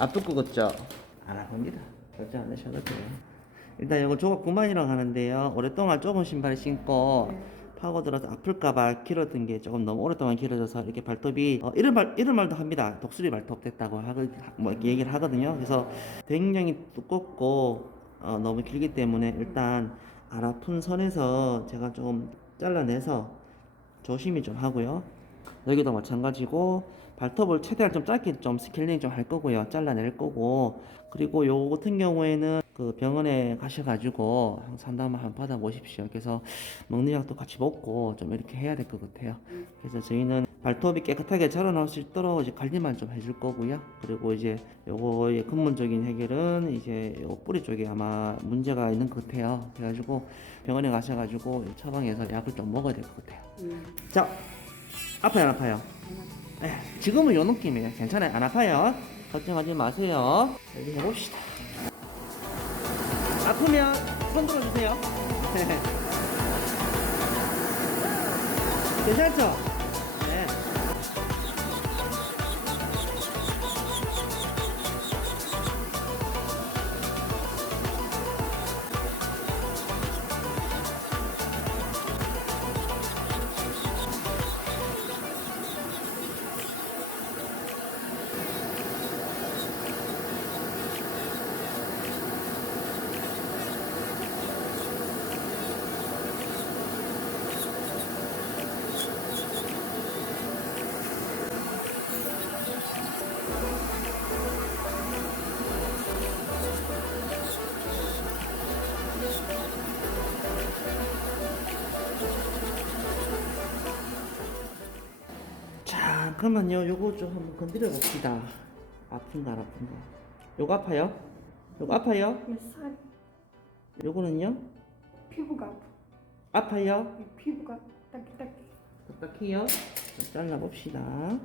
아플 것 같죠? 안 아픕니다. 걱정 안 하셔도 돼요. 일단 이거 조각 9만이라고 하는데요. 오랫동안 좁은 신발 신고 파고들어서 아플까봐 길었던 게 조금 너무 오랫동안 길어져서 이렇게 발톱이 이런 말도 합니다. 독수리 발톱 됐다고 뭐 이렇게 얘기를 하거든요. 그래서 굉장히 두껍고 너무 길기 때문에 일단 안 아픈 선에서 제가 좀 잘라내서 조심히 좀 하고요. 여기도 마찬가지고 발톱을 최대한 좀 짧게 좀 스케일링 좀 할 거고요. 잘라낼 거고. 그리고 요 같은 경우에는 그 병원에 가셔가지고 상담을 한번 받아보십시오. 그래서 먹는 약도 같이 먹고 좀 이렇게 해야 될 것 같아요. 그래서 저희는 발톱이 깨끗하게 자라날 수 있도록 이제 관리만 좀 해줄 거고요. 그리고 이제 요거의 근본적인 해결은 이제 요 뿌리 쪽에 아마 문제가 있는 것 같아요. 그래가지고 병원에 가셔가지고 처방해서 약을 좀 먹어야 될 것 같아요. 자, 아파요, 안 아파요? 지금은 요 느낌이에요. 괜찮아요. 안 아파요. 걱정하지 마세요. 여기 해봅시다. 아프면 손 들어주세요. 괜찮죠? 네. 자, 그러면요. 요거 좀 한번 건드려 봅시다. 아픈가, 안 아픈가. 요거 아파요? 요거 아파요? 살, 요거는요? 피부가 아파. 아파요? 피부가 딱딱해. 딱딱해요? 좀 잘라봅시다.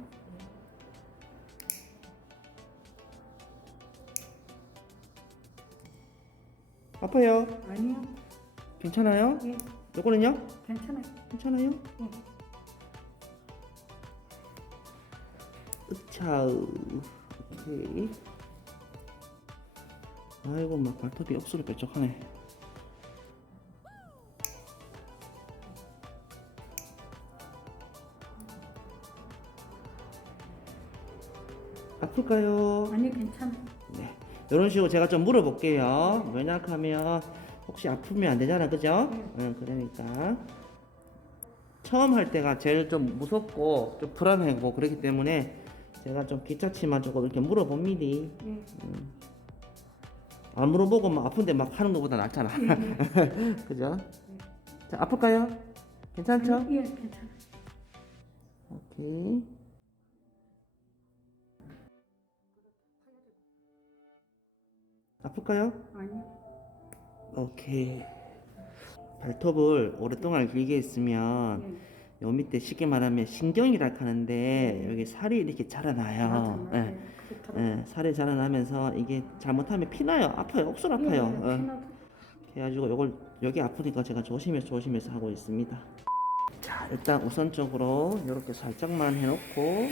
아파요? 아니요. 괜찮아요? 예, 요거는요? 괜찮아요. 괜찮아요? 예. 으차, 오케이. 아이고, 막 발톱이 억수로 뾰족하네. 아플까요? 아니, 괜찮아요. 네. 이런 식으로 제가 좀 물어볼게요. 왜냐하면 혹시 아프면 안 되잖아, 그죠? 응, 그러니까. 처음 할 때가 제일 좀 무섭고 좀 불안하고 그렇기 때문에 제가 좀 기차치만 조금 이렇게 물어봅니다. 예. 안 물어보고 막 아픈데 막 하는 것보다 낫잖아. 그죠? 자, 아플까요? 괜찮죠? 예, 괜찮아요. 오케이. 아플까요? 아니요. 오케이. 발톱을 오랫동안 길게 있으면 예. 요 밑에 쉽게 말하면 신경이라 하는데 여기 살이 이렇게 자라나요. 맞아, 맞아. 예. 그렇더라고요. 예, 살이 자라나면서 이게 잘못하면 피나요. 아파요. 억수로 아파요. 예, 피나도. 그래가지고 요걸 여기 아프니까 제가 조심해서 하고 있습니다. 자, 일단 우선적으로 이렇게 살짝만 해놓고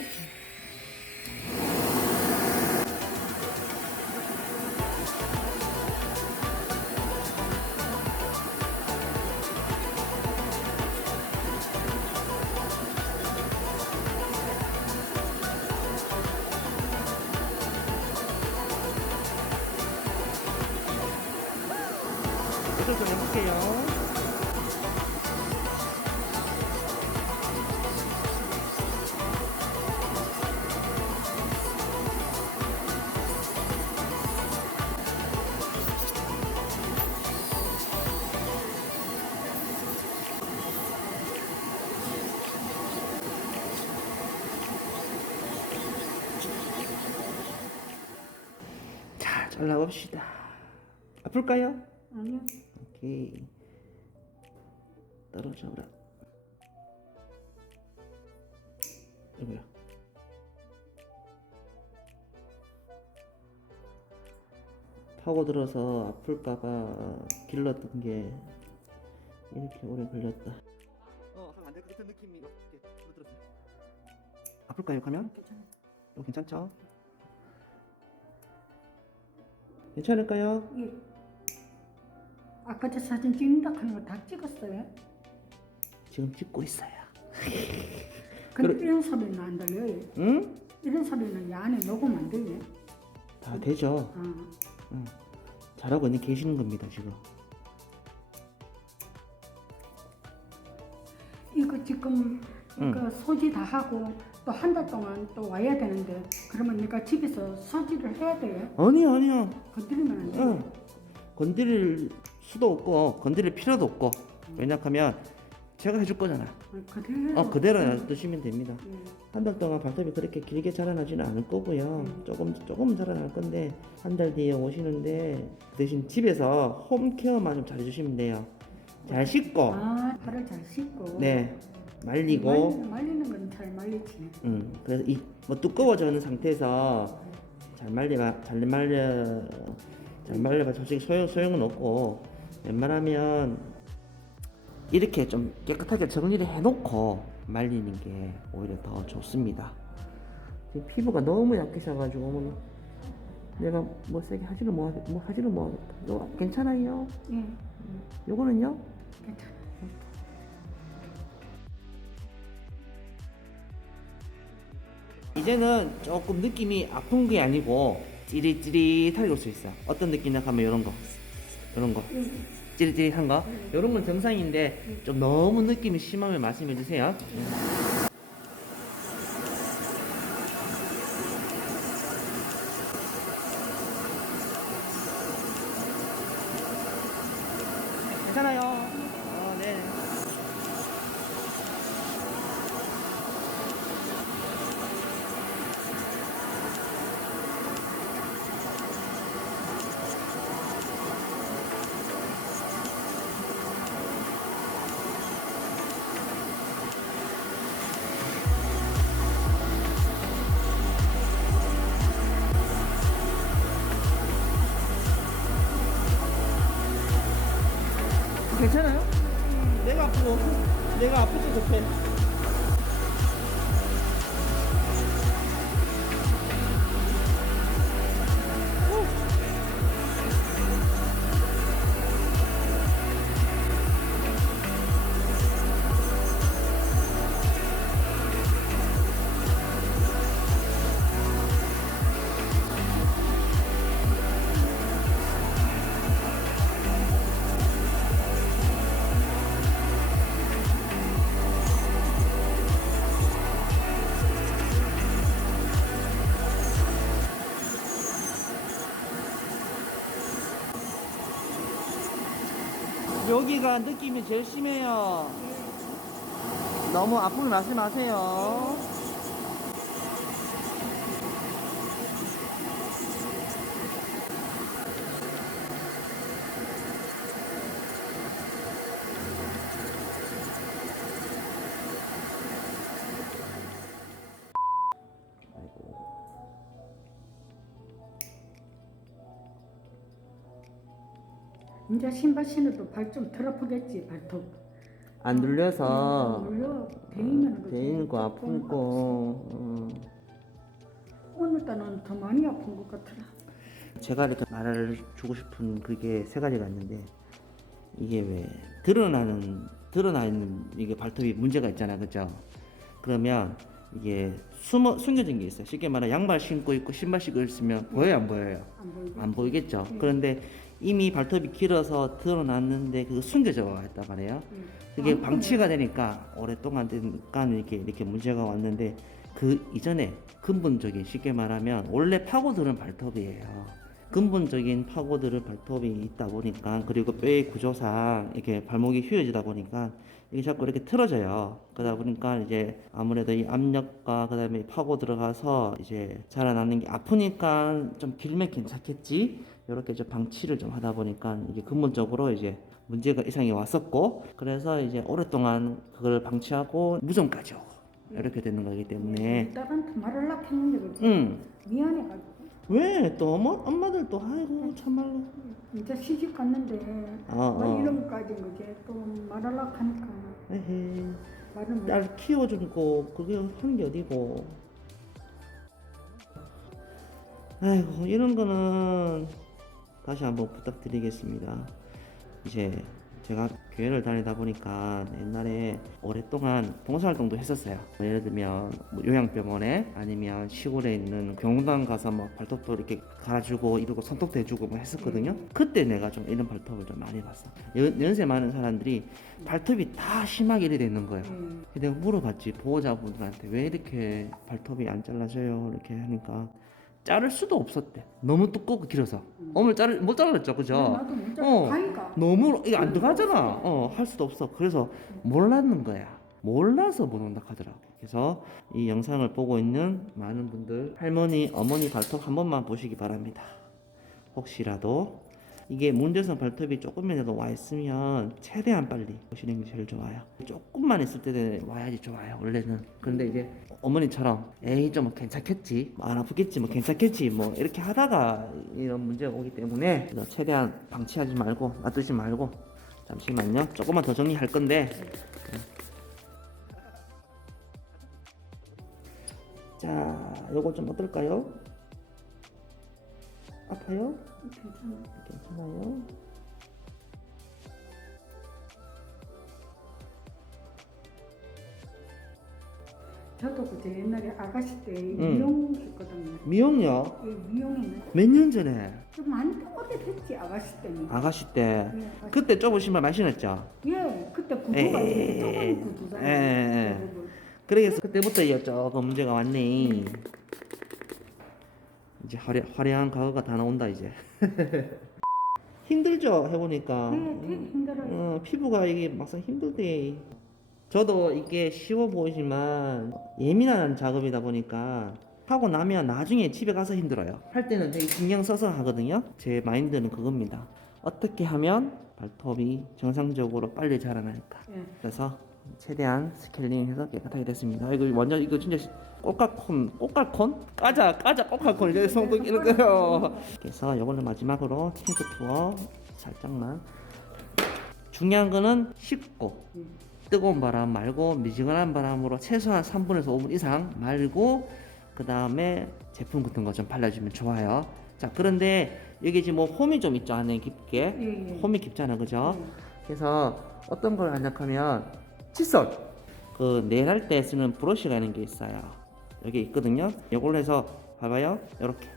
이걸 좀 해볼게요. 자, 잘라봅시다. 아플까요? 아니요. 오케이. 떨어져라. 이거야. 파고들어서 아플까봐 길렀던 게 이렇게 오래 걸렸다. 하면 안될 것 같은 느낌이 이렇게 들었어요. 아플까요, 가면? 괜찮아요. 이거 괜찮죠? 괜찮을까요? 예. 아까 저 사진 찍는다 하는 거 다 찍었어요? 지금 찍고 있어요. 근데 그래. 이런 소리는 안 들려요. 응? 이런 소리는 이 안에 녹음 안 돼요. 다 되죠. 아, 응. 잘하고 있는 계시는 겁니다 지금. 이거 지금 응. 이거 소지 다 하고 또 한 달 동안 또 와야 되는데 그러면 내가 집에서 소지를 해야 돼요? 아니요. 건드리면 안 돼요? 응. 건드릴 수도 없고 건드릴 필요도 없고 왜냐하면 제가 해줄 거잖아. 그대로. 그대로 놔두시면 됩니다. 예. 한 달 동안 발톱이 그렇게 길게 자라나지는 않을 거고요. 조금 자라날 건데 한 달 뒤에 오시는데 대신 집에서 홈케어만 좀 잘해주시면 돼요. 잘 씻고, 아, 팔을 잘 씻고. 네, 말리고, 말리는 건 잘 말리지. 그래서 이 뭐 두꺼워져 있는 상태에서 잘 말려봐 솔직히 소용은 없고 웬만하면 이렇게 좀 깨끗하게 정리를 해놓고 말리는 게 오히려 더 좋습니다. 지금 피부가 너무 약해져가지고 어머니 내가 뭐 세게 하지를 못하겠다. 이거 괜찮아요? 예, 요거는요? 괜찮아. 이제는 조금 느낌이 아픈 게 아니고 찌릿찌릿하게 올 수 있어. 어떤 느낌이냐 하면 이런 거 찌릿찌릿한 거 이런 건 정상인데 좀 너무 느낌이 심하면 말씀해 주세요. 괜찮아요. 네. 괜찮아요? 내가 아프고 내가 아플 때 급해. 여기가 느낌이 제일 심해요. 너무 아프면 말씀하세요. 이제 신발 신어도 발 좀 덜 아프겠지, 발톱. 안 눌려서 눌려. 데이면 그지. 데이고 아프고 오늘따라는 더 많이 아픈 것 같더라. 제가 이렇게 말을 주고 싶은 그게 세 가지가 있는데 이게 왜 드러나 있는 이게 발톱이 문제가 있잖아, 그죠? 그러면 이게 숨겨진 게 있어요. 쉽게 말해 양말 신고 있고 신발 신고 있으면 보여요, 안 보여요? 안 보이고. 안 보이겠죠. 그런데 이미 발톱이 길어서 드러났는데 그거 숨겨져 있단 말이에요. 그게 방치가 되니까 오랫동안 되니까 이렇게 문제가 왔는데 그 이전에 근본적인 쉽게 말하면 원래 파고드는 발톱이에요. 근본적인 파고들을 발톱이 있다 보니까 그리고 뼈의 구조상 이렇게 발목이 휘어지다 보니까 이게 자꾸 이렇게 틀어져요. 그러다 보니까 이제 아무래도 이 압력과 그다음에 파고 들어가서 이제 자라나는 게 아프니까 좀 길면 괜찮겠지. 이렇게 좀 방치를 좀 하다 보니까 이게 근본적으로 이제 문제가 이상이 왔었고 그래서 이제 오랫동안 그걸 방치하고 무좀까지 오고 이렇게 되는 거기 때문에 딸한테 말을 락 했는데 그지. 미안해가지고. 왜 또 엄마들 또 아이고 참말로 이제 시집 갔는데 막 이런 것까지인 거지. 또 말을 락 하니까 에헤 말을 못. 딸 키워주고 그게 하는 게 어디고 아이고 이런 거는 다시 한번 부탁드리겠습니다. 이제 제가 교회를 다니다 보니까 옛날에 오랫동안 봉사활동도 했었어요. 예를 들면 뭐 요양병원에 아니면 시골에 있는 병원당 가서 막 발톱도 이렇게 갈아주고 이러고 손톱도 해주고 뭐 했었거든요. 그때 내가 좀 이런 발톱을 좀 많이 봤어. 연세 많은 사람들이 발톱이 다 심하게 이래 되는 거예요. 내가 물어봤지, 보호자분들한테 왜 이렇게 발톱이 안 잘라져요 이렇게 하니까 자를 수도 없었대. 너무 두껍고 길어서. 어머니 못 잘랐죠, 그죠? 나도 못 잘라. 어. 가위가. 너무 이거 안 들어가잖아. 할 수도 없어. 그래서 몰랐는 거야. 몰라서 못 온다 하더라고. 그래서 이 영상을 보고 있는 많은 분들, 할머니, 어머니 발톱 한 번만 보시기 바랍니다. 혹시라도 이게 문제성 발톱이 조금이라도 와 있으면 최대한 빨리 보시는 게 제일 좋아요. 조금만 있을 때 와야지 좋아요, 원래는. 그런데 이제 어머니처럼 에이 좀 괜찮겠지, 뭐 안 아프겠지, 뭐 괜찮겠지, 뭐 이렇게 하다가 이런 문제가 오기 때문에 최대한 방치하지 말고 놔두지 말고. 잠시만요, 조금만 더 정리할 건데. 자, 요거 좀 어떨까요? 아파요? 괜찮아요? 저도 그때 옛날에 아가씨 때 미용했거든요. 미용요? 미용했는데 몇 년 전에? 좀안 오래됐지 아가씨 때는. 아가씨 때. 예, 아가씨. 그때 좁은 신발 많이 신었죠? 예, 그때 구두가 에이. 이렇게 좁은 구두잖아요. 예. 그래서 그때부터 조금 문제가 왔네. 이제 화려한 과거가 다 나온다 이제. 힘들죠, 해보니까. 네, 되게 힘들어요. 피부가 이게 막상 힘들대. 저도 이게 쉬워 보이지만 예민한 작업이다 보니까 하고 나면 나중에 집에 가서 힘들어요. 할 때는 되게 신경 써서 하거든요. 제 마인드는 그겁니다. 어떻게 하면 발톱이 정상적으로 빨리 자라날까. 예. 그래서 최대한 스케일링해서 깨끗하게 됐습니다. 이거 완전 이거 진짜 꽃갈콘? 까자 꽃갈콘 이제 성도 끼는 거예요. 그래서 이걸로 마지막으로 탱크 투어 살짝만. 중요한 거는 씻고 뜨거운 바람 말고 미지근한 바람으로 최소한 3분에서 5분 이상 말고 그 다음에 제품 같은 거 좀 발라주면 좋아요. 자, 그런데 여기 지금 뭐 홈이 좀 있죠, 안에 깊게. 예. 홈이 깊잖아, 그죠? 그래서 어떤 걸 하냐면 칫솔, 그 네일 때 쓰는 브러쉬가 있는 게 있어요. 여기 있거든요. 이걸로 해서 봐봐요. 이렇게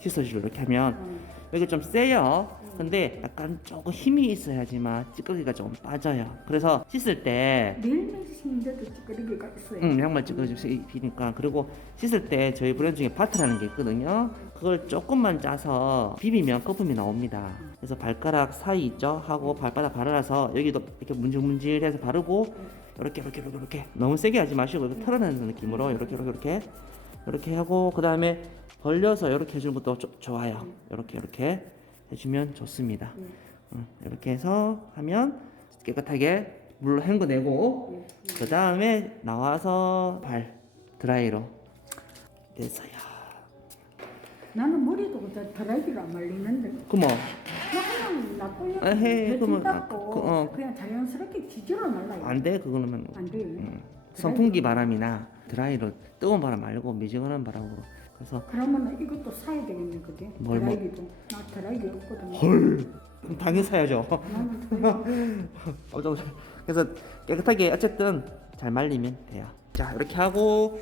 칫솔질로 이렇게 하면 여기 좀 세요. 근데 약간 조금 힘이 있어야지만 찌꺼기가 조금 빠져요. 그래서 씻을 때 매일매일 씻는데도 찌꺼기가 있어요. 양말 찌꺼기 좀 비니까. 그리고 씻을 때 저희 브랜드 중에 바트라는 게 있거든요. 그걸 조금만 짜서 비비면 거품이 나옵니다. 그래서 발가락 사이 있죠? 하고 발바닥 발라서 여기도 이렇게 문질문질해서 바르고 이렇게 너무 세게 하지 마시고 이렇게 털어내는 느낌으로 이렇게 하고 그 다음에 벌려서 이렇게 해주는 것도 좋아요. 이렇게 해주면 좋습니다. 이렇게 해서 하면 깨끗하게 물로 헹궈내고 그 다음에 나와서 발 드라이로 됐어요. 나는 머리도 그저 드라이기로 안 말리는데 그럼 그냥 놔두면 에헤이, 대충 그러면 닦고 그냥 자연스럽게 지지로 말라요. 안 돼, 그거는 안 돼요. 선풍기 바람이나 드라이로 뜨거운 바람 말고 미지근한 바람으로. 그래서 그러면 이것도 사야 되겠네, 그게. 뭘 뭐? 드라이기도. 나 드라이기 없거든. 헐, 그럼 당연히 사야죠. 나는 드라이기. 그래서 깨끗하게 어쨌든 잘 말리면 돼요. 자, 이렇게 하고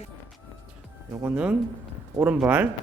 요거는 오른발